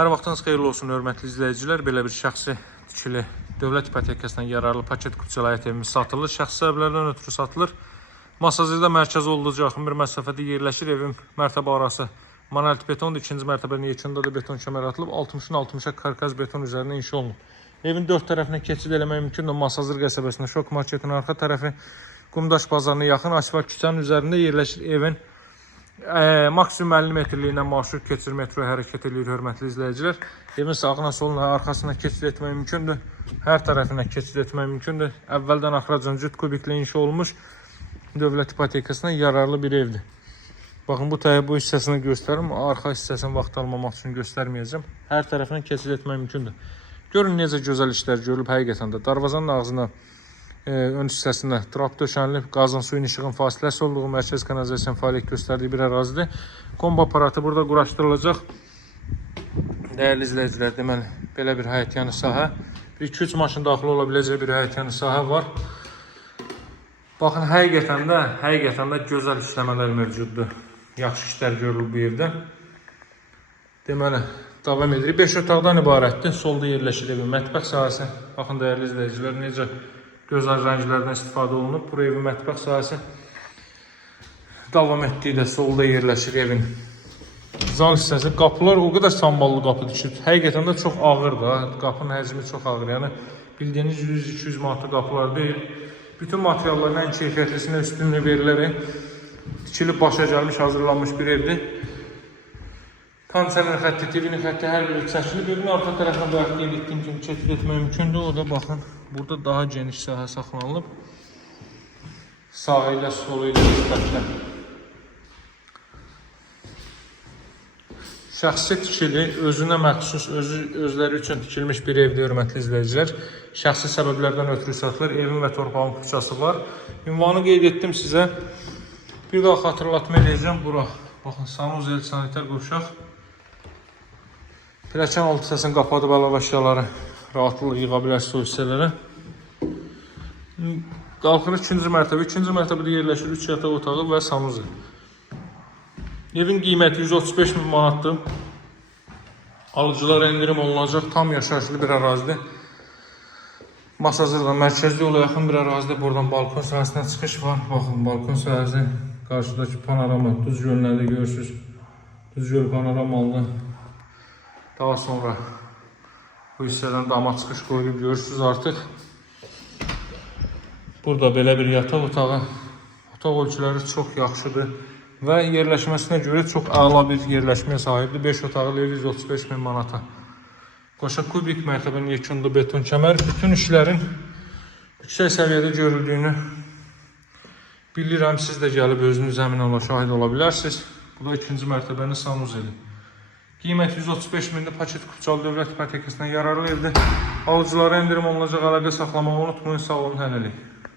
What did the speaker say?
Hər vaxtınız xeyirli olsun, hörmətli izləyicilər. Belə bir şəxsi tikili dövlət ipotekasından yararlı paket kupçalayət evimiz satılır. Şəxsi səbəblərdən ötürü satılır. Masazirdə mərkəzi olduqca yaxın bir məsafədə yerləşir. Evin mərtəbə arası monolit betondur. İkinci mərtəbənin yekunda da beton kəmər atılıb. 60-ın 60-a karkaz beton üzərinə inşa olunub. Evin dörd tərəfinə keçid eləmək mümkündür. Masazir qəsəbəsində Şok marketin arxa tərəfi Qumdaş bazarına yaxın asfalt küçənin üzərində yerləşir. Evin maksimum 50 metrliyindən marşrut keçir, metro hərəkət edir, hörmətli izləyicilər. Evin sağına, soluna, arxasına keçid etmək mümkündür. Hər tərəfinə keçid etmək mümkündür. Əvvəldən axıracan cüt kubiklə inşa olmuş dövlət ipotekasına yararlı bir evdir. Baxın, bu hissəsini göstərim. Arxa hissəsini vaxt almamaq üçün göstərməyəcəm. Hər tərəfinə keçid etmək mümkündür. Görün necə gözəl işlər görülüb həqiqətən də. Darvazanın ağzına, ön hissəsində trap döşənilib, qazın, suyun, işığın fasiləsi olduğu mərkəz kanalizasiya fəaliyyət göstərdiyi bir ərazidir. Kombo aparatı burada quraşdırılacaq. Dəyərli izləyicilər, deməli, belə bir həyətyanı sahə. 2-3 maşın daxil ola biləcək bir həyətyanı sahə var. Baxın, həqiqətən də gözəl işləmələr mövcuddur. Yaxşı işlər görülür bu evdə. Deməli, davam edirik. 5 otaqdan ibarətdir. Solda yerləşir evin mətbəx sahəsi. Baxın, dəyərli izləyicilər, necə gözəl rənglərdən istifadə olunub. Bura evin mətbəx sahəsi. Davam etdiyi də solda yerləşir evin zal hissəsi. Qapılar o qədər samballı qapı düşür. Həqiqətən də çox ağırdır. Qapının həcmi çox ağır. Yəni bildiyiniz 100-200 manatlı qapılar deyil. Bütün materialların ən keyfiyyətlisinə üstünlük verilərək tikilib başa gəlmiş, hazırlanmış bir evdir. Panselin xətti, TV'nin xətti hər biri çəkilib. Evin arxa tərəfinə bayaq qeyd etdiyim kimi keçid etmək mümkündür. O da baxın, burada daha geniş sahə saxlanılıb. Sağ ilə, solu ilə müstəqlə. Şəxsi tikili, özünə məxsus, özləri üçün tikilmiş bir evdir, hörmətli izləyicilər. Şəxsi səbəblərdən ötürü satılır. Evin və torpağın kupçası var. Ünvanı qeyd etdim sizə. Bir daha xatırlatma edəcəm. Bura, baxın, sanuzel, sanitar qovşaq. Pilləkən alt hissəsini qapadıb əlavə əşyaları rahatlıqla yığa bilərsiniz o hissələrə. Qalxırıq 2-ci mərtəbə. 2-ci mərtəbədə yerləşir 3 yataq otağı və sanuzel. Evin qiyməti 135 min manatdır. Alıcılara endirim olunacaq. Tam yaşayışlı bir ərazidir. Masazirdə mərkəzli yola yaxın bir ərazidə. Buradan balkon sahəsinə çıxış var. Baxın, balkon sahəsi. Qarşıdakı panorama, Düz gölünü görürsünüz. Düz göl panoramalı. Daha sonra bu hissədən dama çıxış qoyulub görürsünüz artıq. Burada belə bir yataq otağı. Otaq ölçüləri çox yaxşıdır. Və yerləşməsinə görə çox əla bir yerləşməyə sahibdir. 5 otaqlı ev 135 min manata. Qoşa kubik mərtəbənin yekunda beton kəmər. Bütün işlərin yüksək səviyyədə görüldüyünü bilirəm. Siz də gəlib özünüz əmin ola, şahid ola bilərsiniz. Bu da 2-ci mərtəbənin sanuzeli. Qiymət 135 mindir. Paket kupçalı dövlət ipotekasından yararlı evdir. Alıcılara endirim olunacaq. Əlaqə saxlamağı unutmayın. Sağ olun, hələlik.